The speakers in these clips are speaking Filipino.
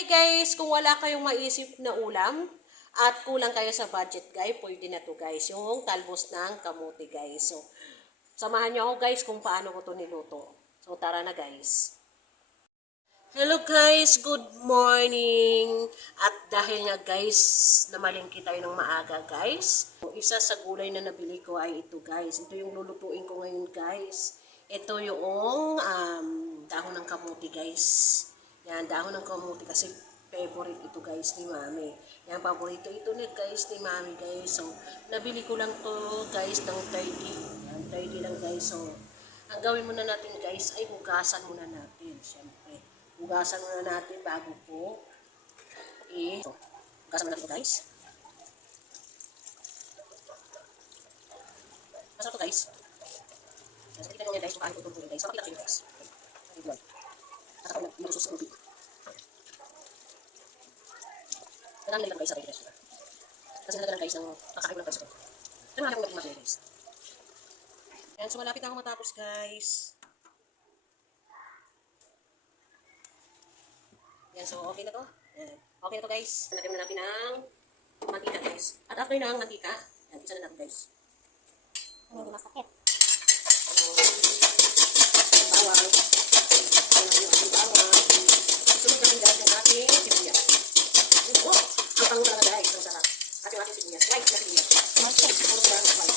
Hi guys, kung wala kayong maisip na ulam at kulang kayo sa budget guys, pwede na to guys, yung talbos ng kamuti guys. So, samahan niyo ako guys kung paano ko to niluto. So, tara na guys. Hello guys, good morning! At dahil nga guys, namalingki tayo ng maaga guys, isa sa gulay na nabili ko ay ito guys. Ito yung lulutuin ko ngayon guys. Ito yung dahon ng kamuti guys. Yan, dahon ng kamuti kasi favorite ito guys ni Mami. Yan, paborito ito ni guys ni Mami guys. So, nabili ko lang to guys ng 30. Yan, 30 lang guys. So, ang gawin muna natin guys ay hugasan muna natin. Siyempre, hugasan muna natin bago po hugasan muna natin ito guys. Masarap to guys. Sa kita nyo guys, kung paano ito guys. Sa pakita ko guys. Ito guys. At ako malusos sa tubig. Marami lang guys sa guys. Kasi nalagyan guys ng pakain ng guys ko. Ito na lang akong mag-imagine guys. Yan, so malapit na ako matapos guys. Yan, so okay na to. Yan. Okay na to guys. Lagyan na natin ng mantika guys. At after ng mantika, yan, isa na natin guys. Hindi masakit. Bawang. Sunod natin guys yung ating sibuyas. Oh, ang pango talaga guys. Ang sarap. At yung ating sibuyas. White na sibuyas. Masakit. Puro sila ng white.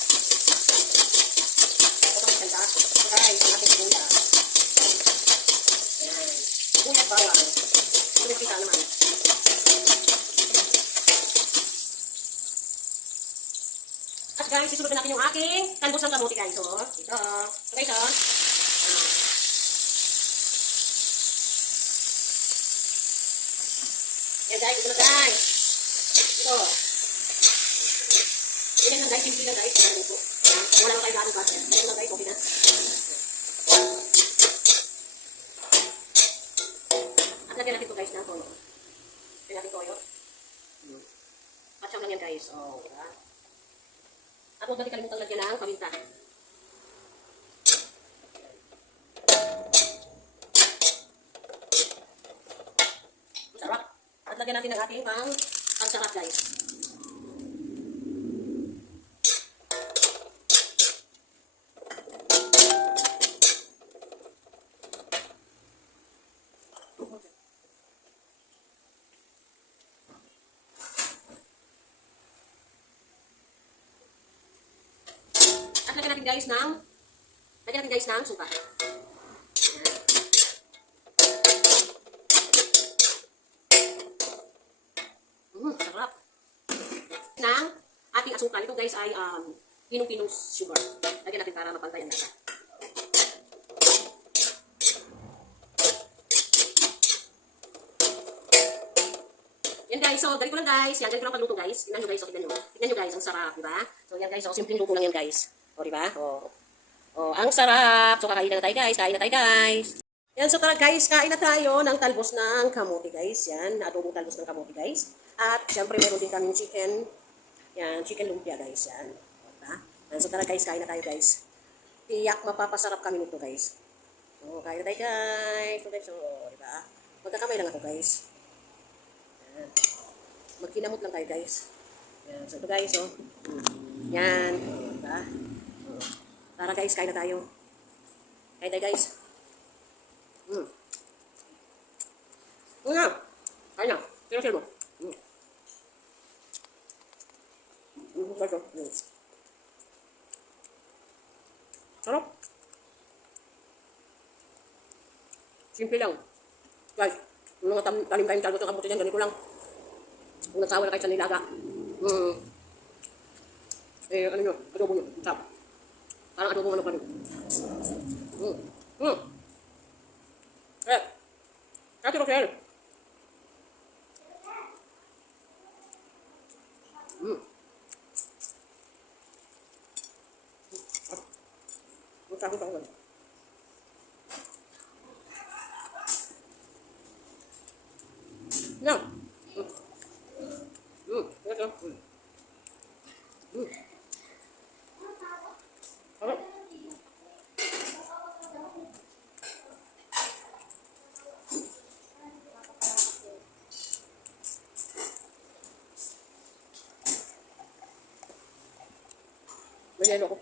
Ito ang ganda. Guys, ang ating sibuyas. Yan. Sibuyas bawang. Sunod kita naman. At guys, isunod natin yung ating talbos ng kamuti guys. So, ito. So guys, yan guys, ito na guys. Ito. Yan lang guys, simple lang guys. Wala na tayo gano'ng gas. Ito na guys, okay na. At lagyan natin ito guys ng toyo. Lagyan natin toyo. Patsang lang yan guys. Oh, diba? At huwag natin kalimutan lagyan ng paminta. Masarap. At lagyan natin ng ating pangsarap guys. At lagyan natin guys ng suka. Sarap. Ng ating asukal. Ito guys ay pinong-pinong sugar. Lagyan natin para mapantay ang lasa. Yan guys, so ganito lang guys. Yan, ganito lang pagluto guys. Tignan nyo guys, so tignan nyo. Tignan nyo guys, ang sarap, diba? So yan guys, so simpleng luto lang yan guys. O diba? O, ang sarap. So kakain na tayo guys, kain na tayo guys. Yan, so tara guys, kain na tayo ng talbos ng kamuti guys. Yan, adobong talbos ng kamuti guys. At syempre meron din kaming chicken. Yan, chicken lumpia guys. Yan. Diba? Yan, so tara guys, kain na tayo guys. Tiyak mapapasarap kami nito guys. So, kain na tayo guys. So guys, so, diba? Magkakamay lang ako guys. Yan. Magkinamot lang tayo guys. Yan, so ito guys, oh. Yan. Diba? Tara guys, kain na tayo. Kain tayo guys. Nga. Kain na. Sino mo. Sarap. Simple lang. Guys, yung mga talim tayong talbos ng kamuti dyan, ganito lang. Kung nagsawa na kayo sa nilaga. Ano nyo, adobo nyo. Sarap. Parang adobo ano pa rin. Kati Rochelle. Masarap ako. Yan. Sarap. yelo ko.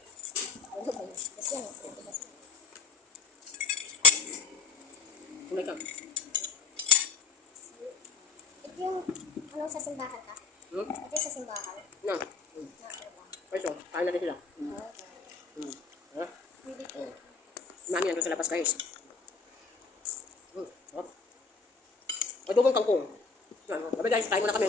Ano ba yun? Basta yan. Kulay ka. Ito yung, ano, sa simbahan ka? Hmm? Ito yung sa simbahan. Na. Na, ano ba? Pwesto, kain natin sila. Ha? Hindi ko. Mami, nandun sa labas guys. Sarap. Adobong kangkong. Sabi guys, kain muna kami.